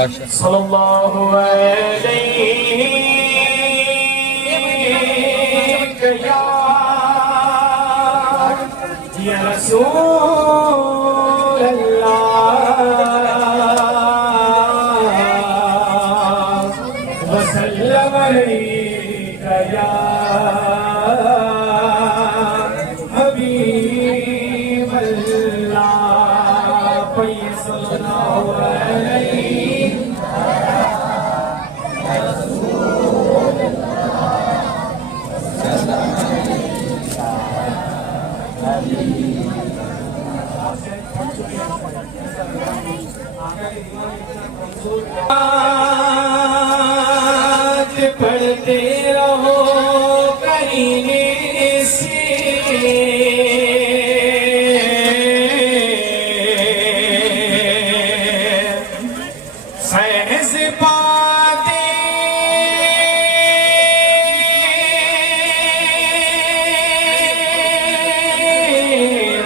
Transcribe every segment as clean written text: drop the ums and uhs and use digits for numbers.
صلی اللہ علیہ یا رسول اللہ وسلم علیک یا حبیب اللہ صلی اللہ علیہ پڑھتے رہو کرینے سے فیض پاتے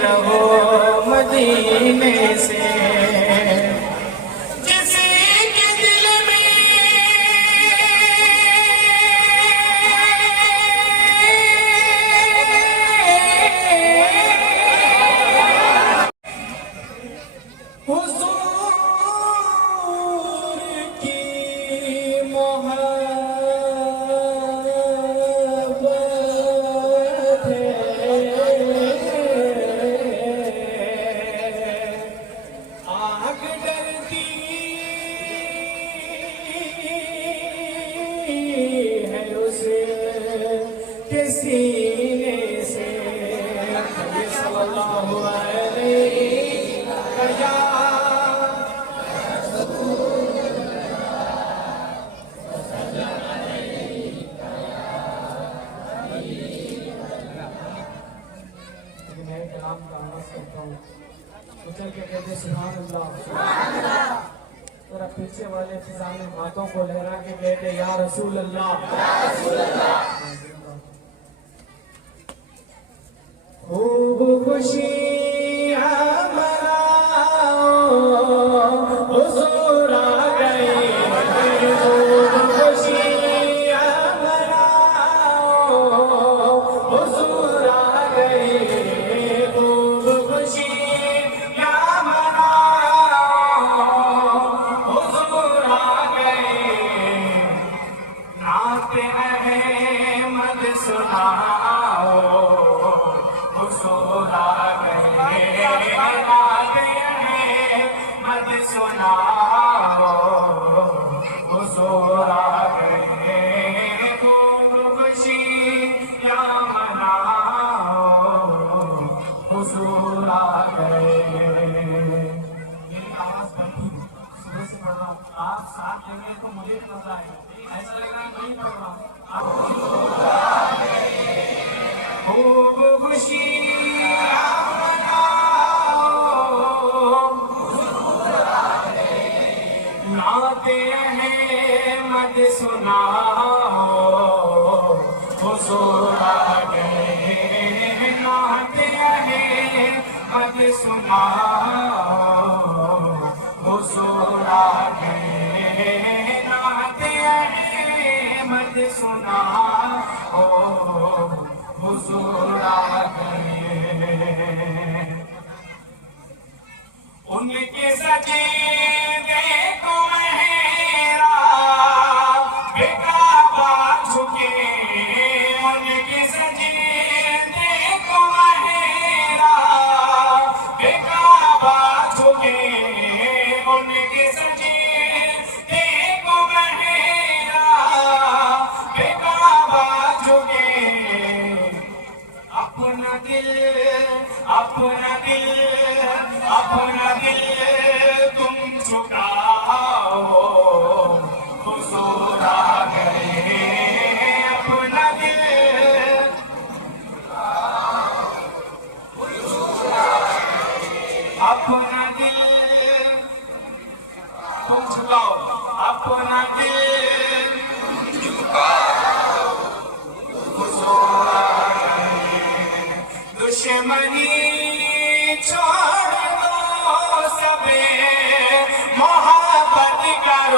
رہو مدینے سے سینے سے صلی اللہ علیہ میں کلام کا آغاز کرتا ہوں اچھل کے کہتے سبحان اللہ ذرا پیچھے والے فضا میں ہاتھوں کو لہرا کے کہتے یا رسول اللہ خوب خوشیاں مناؤ حضور آ گئے خوب خوشیاں مناؤ حضور آ گئے خوب خوشیاں مناؤ حضور آ گئے نعت احمد سناؤ حضور آ گئے نعت احمد سناؤ حضور آ گئے خوب خوشیاں مناؤ حضور آ گئے میری آواز بڑھتی صبح سے پڑھ رہا ہوں آپ ساتھ دیں گے تو مجھے بھی مزہ آئے گا ایسا لگ رہا ہے میں نہیں پڑھ رہا ہوں خوب خوشیاں مناؤ نعت احمد سناؤ حضور آ گئے نعت احمد سناؤ حضور آ گئے نعت احمد سناؤ حضور آ گئے ان کے سجدے کو محراب کعبہ جھکے ان کے سجدے کو محراب کعبہ جھکے ان کے سجدے کو محراب کعبہ جھکے اپنا دل تم جھکاؤ حضور آ گئے اپنا دل تم جھکاؤ اپنا دل حضور آ گئے دشمنی چھوڑ دو سب محبت کرو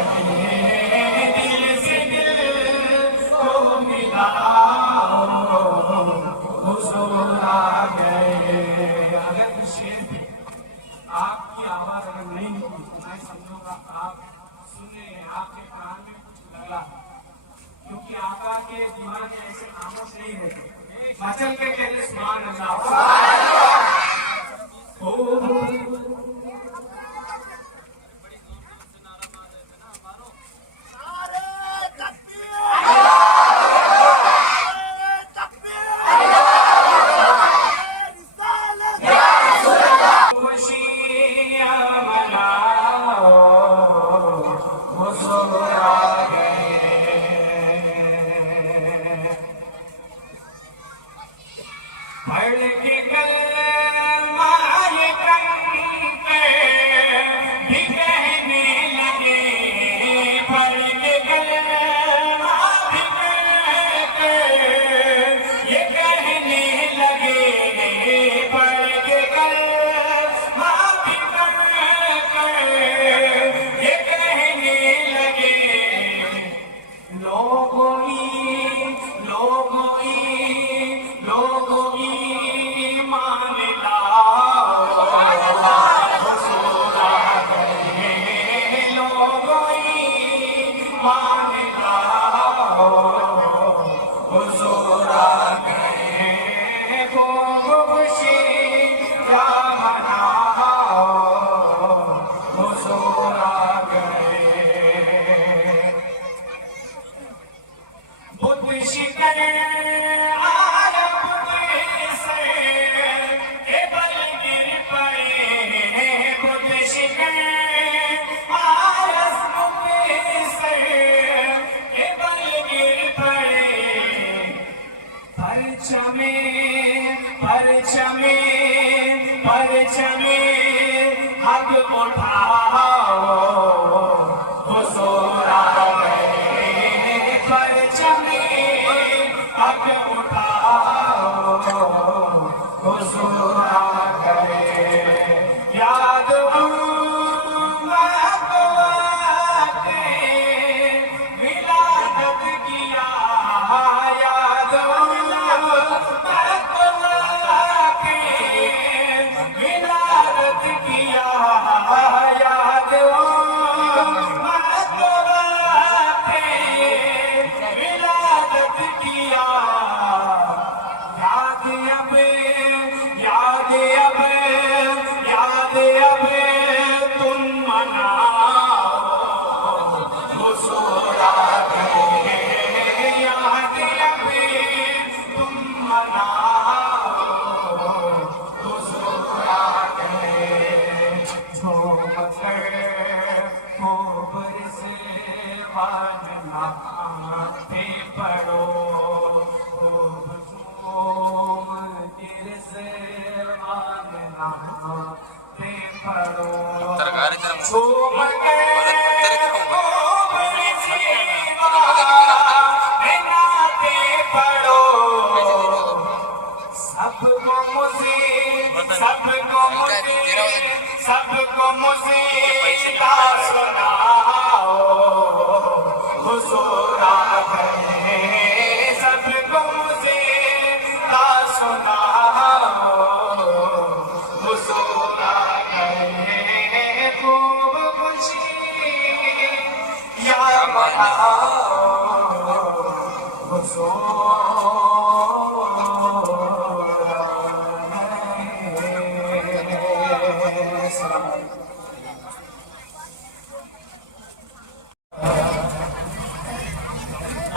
دل سے دل کو ملا حضور آ گئے. اگر کچھ شعر پہ آپ کی آواز اگر نہیں نکلی تو میں سمجھوں گا آپ سن رہے ہیں, آپ کے کان میں کچھ لگا, کیونکہ آقا کے دیوانے ایسے خاموش نہیں رہتے. مچل کے کہتے سبحان اللہ.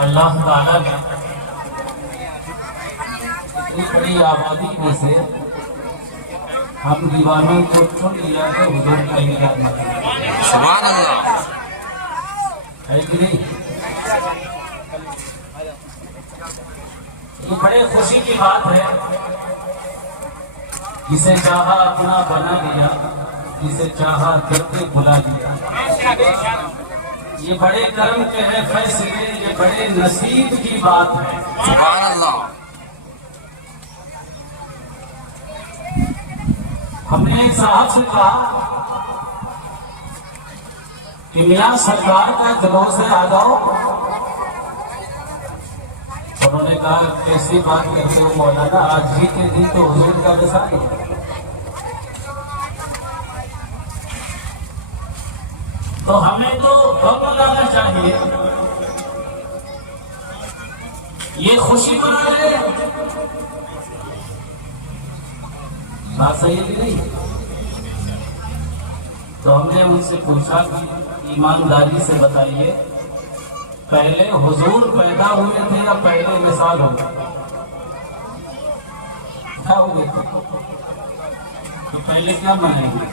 اللہ تعالیٰ نے اتنی بڑی آبادی میں سے ہم دیوانوں کو چن لیا ہے حضور کا انکار نہیں. سبحان اللہ. ہے کہ نہیں؟ یہ بڑے خوشی کی بات ہے. جسے چاہا اپنا بنا لیا, جسے چاہا کرتے بلا لیا. یہ بڑے کرم کے ہے فیصلے, یہ بڑے نصیب کی بات ہے. سبحان اللہ. ہم نے ایک صاحب سے کہا کہ میاں سرکار کا جلوس ہے، آ جاؤ۔ انہوں نے کہا کیسی بات کرتے ہو مولانا، آج ہی کے دن تو حضور کا وصال ہے۔ تو ہمیں تو غم لانا چاہیے، یہ خوشی منا رہے ہیں، بات صحیح ہے کہ نہیں؟ تو ہم نے ان سے پوچھا کہ ایمانداری سے بتائیے، پہلے حضور پیدا ہوئے تھے یا پہلے مثال ہو گئے؟ کیا ہو گئے تھے؟ تو پہلے کیا منائیں گے؟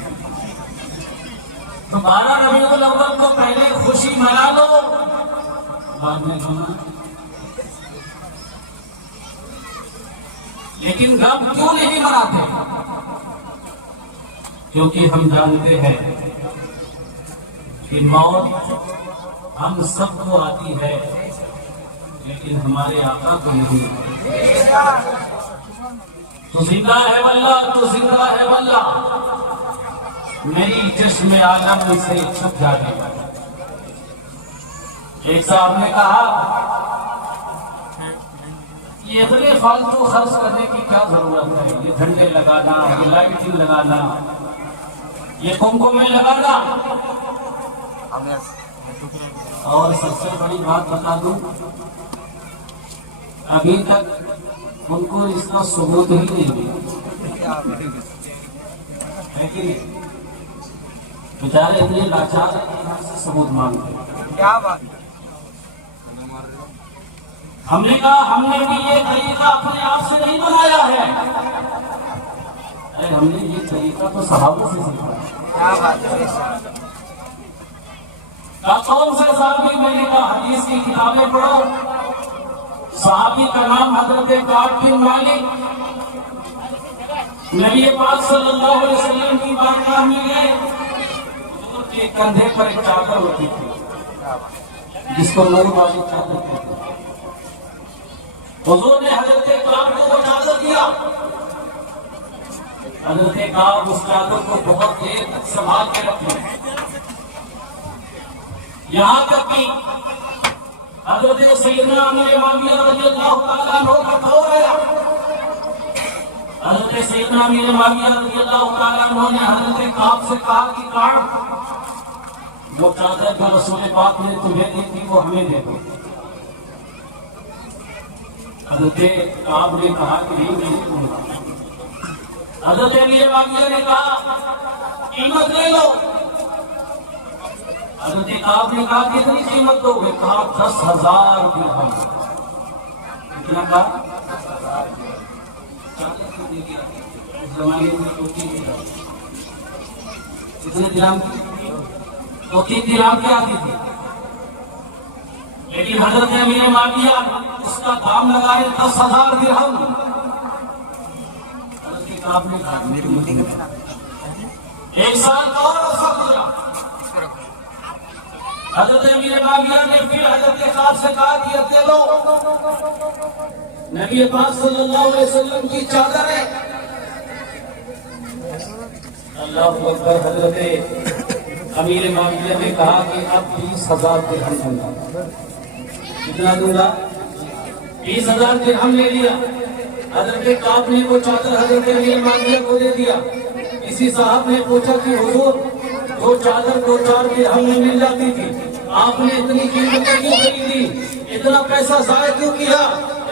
تو 12 ربیع الاول کو پہلے خوشی منا لو، بعد میں سنا۔ لیکن غم کیوں نہیں مناتے؟ کیونکہ ہم جانتے ہیں کہ موت ہم سب کو آتی ہے، لیکن ہمارے آقا کو نہیں۔ تو زندہ ہے واللہ، تو زندہ ہے واللہ، میری جسم عالم سے چھپ جانے گا۔ ایک صاحب نے کہا یہ اتنے فالتو خرچ کرنے کی کیا ضرورت ہے، یہ جھنڈے لگانا، یہ لائٹنگ لگانا، یہ کمکمے لگانا۔ اور سب سے بڑی بات بتا دوں، ابھی تک ان کو اس کا ثبوت ہی نہیں ملا ہے کہ نہیں؟ بیچارے اتنے لاچار سے ثبوت مانگتے ہیں۔ کیا بات؟ ہم نے کہا ہم نے بھی یہ طریقہ اپنے آپ سے نہیں بنایا ہے، ارے ہم نے یہ طریقہ تو صحابہ سے سیکھا ہے۔ کیا بات ہے؟ کون سے صحابی؟ میں نے کہا حدیث کی کتابیں پڑھو۔ صحابی کا نام حضرت کعب بن مالک، نبی پاک صلی اللہ علیہ وسلم کی بارگاہ میں گئے، حضور کے کندھے پر ایک چادر ہوتی تھی جس کو نور والی چادر کہتے ہیں۔ حضور نے حضرت کعب کو وہ چادر دیا، حضرت کعب اس چادر کو بہت دیر تک سنبھال کے رکھے، یہاں تک کہ حضرت سیدنا امیر معاویہ رضی اللہ تعالیٰ عنہ کا دور ہے۔ حضرت سیدنا امیر معاویہ رضی اللہ تعالیٰ عنہ نے حضرت کعب سے کہا کہ کعب، وہ چادر جو رسول پاک نے تمہیں دی تھی وہ ہمیں دے دو۔ حضرت کعب نے کہا کہ نہیں، میں دوں گا۔ حضرت امیر معاویہ نے کہا قیمت لے لو۔ حضرت کعب نے کہا کتنی قیمت دو گے؟ کہا 10,000 درہم۔ کتنا کہا؟ اس زمانے میں 2-3 درہم۔ کتنے درہم؟ 2-3 درہم کی آتی تھی، لیکن حضرت امیر معاویہ اس کا دام لگائے 10,000 درہم۔ حضرت کعب نے کہا ایک سال اور عرصہ گزرا، حضرت امیر معاویہ نے پھر حضرت کعب سے کہا کہ یہ دے دو، نبی پاک صلی اللہ علیہ وسلم کی چادر ہے۔ اللہ اکبر۔ حضرت امیر معاویہ نے کہا کہ اب 20,000 درہم دوں گا۔ کتنا دوں گا؟ 20,000 درہم لے لیا۔ حضرت کعب نے وہ چادر حضرت امیر معاویہ کو دے دیا۔ کسی صاحب نے پوچھا کہ حضور وہ چادر 2-4 درہم میں مل جاتی تھی، آپ نے اتنی قیمت کیوں خریدی؟ اتنا پیسہ ضائع کیوں کیا؟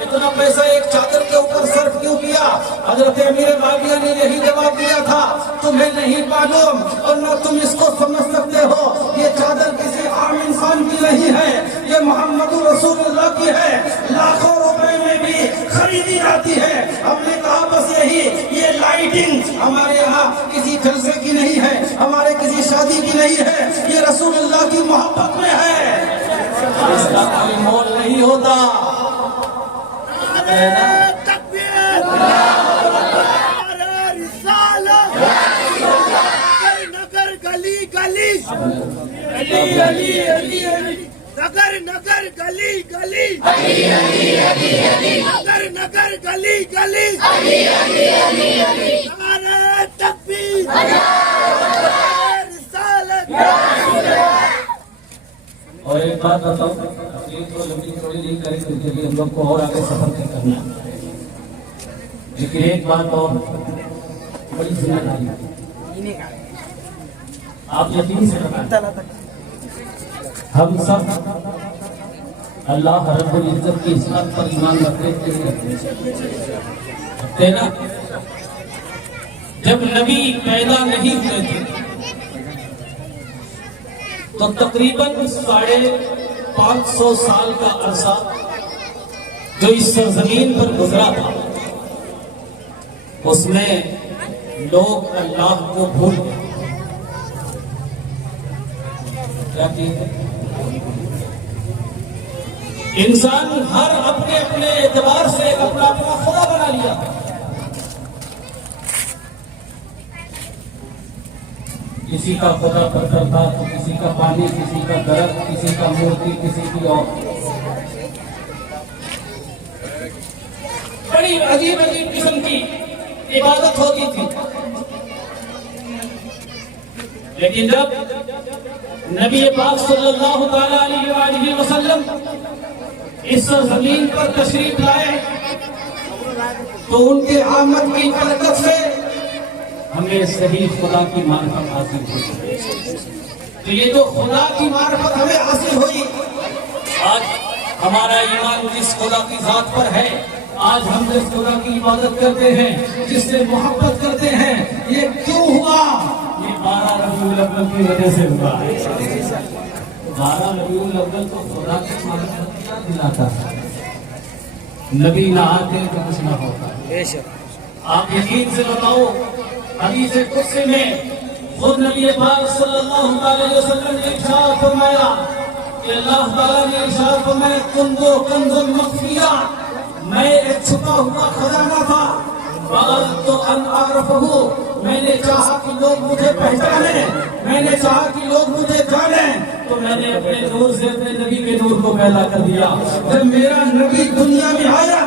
اتنا پیسہ ایک چادر کے اوپر صرف کیوں کیا؟ حضرت امیر معاویہ نے یہی جواب دیا تھا، تمہیں نہیں معلوم اور نہ تم اس کو سمجھ سکتے ہو، یہ چادر کسی عام انسان کی نہیں ہے، یہ محمد رسول اللہ کی ہے، لاکھوں روپے میں بھی خریدی جاتی ہے۔ ہم نے کہا بس یہی، یہ لائٹنگ ہمارے یہاں کسی جلسے کی نہیں ہے، ہمارے کسی شادی کی نہیں ہے، یہ رسول اللہ کی محبت میں ہے، اس کا کوئی مول نہیں ہوتا۔ تکبیر! نگر گلی گلی، نگر نگر گلی گلی، نگر نگر گلی گلی، نعرہ تکبیر! رسالت! اور ایک بات بتاؤ، تقریر تو لمبی تھوڑی نہیں کریں کیونکہ ہم لوگ کو اور آگے سفر نہیں کرنا ہے، لیکن ایک بات اور بڑی ذمہ داری آپ یقین سے بتائیں، ہم سب اللہ رب العزت کی عصمت پر ایمان رکھتے تھے نا؟ جب نبی پیدا نہیں ہوئے تھے تو تقریباً 550 سال کا عرصہ جو اس سرزمین پر گزرا تھا اس میں لوگ اللہ کو بھول گئے. کیا کیے؟ انسان ہر اپنے اپنے اعتبار سے اپنا اپنا خدا بنا لیا. کسی کا خدا پتھر تھا تو کسی کا پانی، کسی کا درخت، کسی کا مورتی، کسی کی اور. بڑی عجیب عجیب قسم کی عبادت ہوتی تھی. لیکن جب نبی پاک صلی اللہ تعالی علیہ وآلہ وسلم اس زمین پر تشریف لائے تو ان کے آمد کی برکت سے ہمیں صحیح خدا کی معرفت حاصل ہوئی. تو یہ جو خدا کی معرفت ہمیں حاصل ہوئی، آج ہمارا ایمان جس خدا کی ذات پر ہے، آج ہم جس خدا کی عبادت کرتے ہیں، جس سے محبت کرتے ہیں، یہ کیوں ہوا؟ یہ 12 ربیع الاول کی وجہ سے ہوا. 12 ربیع الاول تو خدا کی معرفت کیا دلاتا ہے. نبی نہ آتے تو کچھ نہ ہوتا. آپ یقین سے بتاؤ، حدیث قدسی میں خود نبی پاک صلی اللہ علیہ وسلم نے ارشاد فرمایا کہ اللہ تعالیٰ نے ارشاد فرمایا کنز مخفیہ، میں ایک چھپا ہوا خزانہ تھا، فَأَرَدْتُ أَنْ أَعْرَفَهُ، میں نے چاہا کہ لوگ مجھے پہچانیں، میں نے چاہا کہ لوگ مجھے جانیں، تو میں نے اپنے نور سے اپنے نبی کے نور کو پیدا کر دیا. جب میرا نبی دنیا میں آیا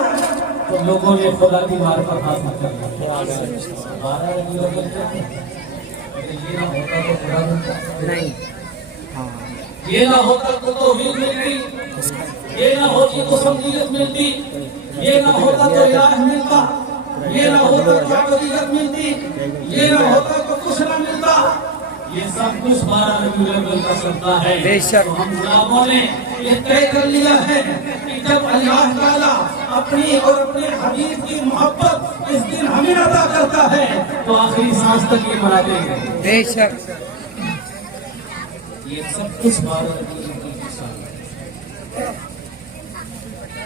تو لوگوں نے خدا کی معرفت حاصل کر لی. 12 ربیع الاول یہ نہ ہوتا تو خدا نہیں، یہ نہ ہوتا تو توحید ملتی، یہ نہ ہوتی تو سمجھیت ملتی، یہ نہ ہوتا تو الہ ملتا، یہ نہ ہوتا تو عبودیت ملتی، یہ نہ ہوتا تو کچھ نہ ملتا. یہ سب کچھ 12 ربیع الاول کا صدقہ ہے. تو ہم غلاموں نے یہ طے کر لیا ہے کہ جب اللہ تعالیٰ اپنی اور اپنے حبیب کی محبت اس دن ہمیں عطا کرتا ہے تو آخری سانس تک یہ مناتے ہیں. بے شک یہ سب کچھ 12 ربیع الاول کی سال ہے.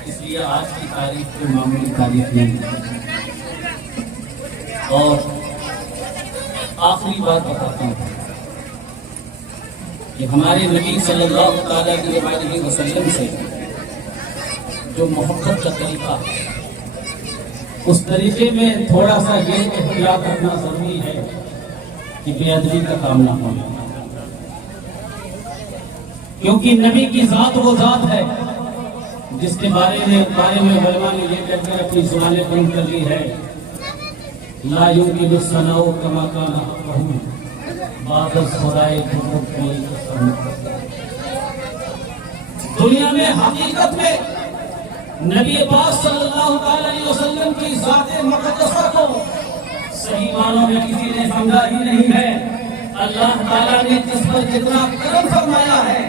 اس لیے آج کی تاریخ کو معمولی تاریخ نہیں ہے. اور آخری بات بتاتا ہوں کہ ہمارے نبی صلی اللہ تعالیٰ علیہ وسلم سے جو محبت کا طریقہ، اس طریقے میں تھوڑا سا یہ احتیاط کرنا ضروری ہے کہ بے ادبی کا کام نہ ہونا. کیونکہ نبی کی ذات وہ ذات ہے جس کے بارے میں علماء نے یہ کہہ کر اپنی زبانیں بند کر لی ہے، لا یمکن الثناء کما کان حقہ بعد از خدائے کوئی قسم. دنیا میں حقیقت میں نبی پاک صلی اللہ علیہ وسلم کی ذات مقدسہ کو صحیح معنوں میں کسی نے سمجھا ہی نہیں ہے. اللہ تعالیٰ نے جس پر جتنا کرم فرمایا ہے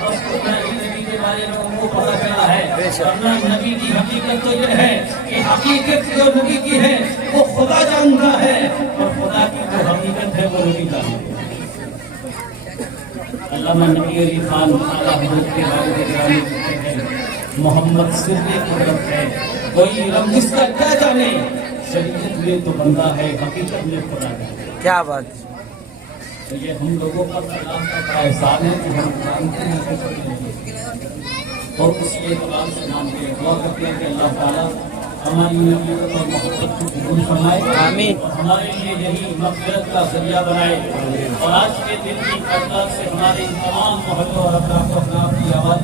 بس اتنا ہی نبی کے بارے میں ان کو پتہ چلا ہے. ورنہ نبی کی حقیقت تو یہ ہے کہ حقیقت جو نبی کی ہے وہ خدا جانتا ہے، اور خدا کی جو حقیقت ہے وہ نبی جانتا ہے. علامہ نبی علی خان اعلیٰ حضرت کے بارے میں کہتے ہیں محمد صرف قدرت ہے، کوئی رب جس کا کیا جانے، شریعت میں تو بندہ ہے، حقیقت میں خدا ہے. کیا بات. تو یہ ہم لوگوں پر اللہ کا احسان ہے کہ ہم جانتے ہیں اور اسی اعتبار سے مانتے ہیں. دعا کرتے ہیں کہ اللہ تعالیٰ ہماری نبیت اور محبت کو قبول فرمائے، آمین، اور ہمارے لیے یہی مغفرت کا ذریعہ بنائے. اور آج کے دن کی برکات سے ہمارے تمام محلوں اور اطراف کی آواز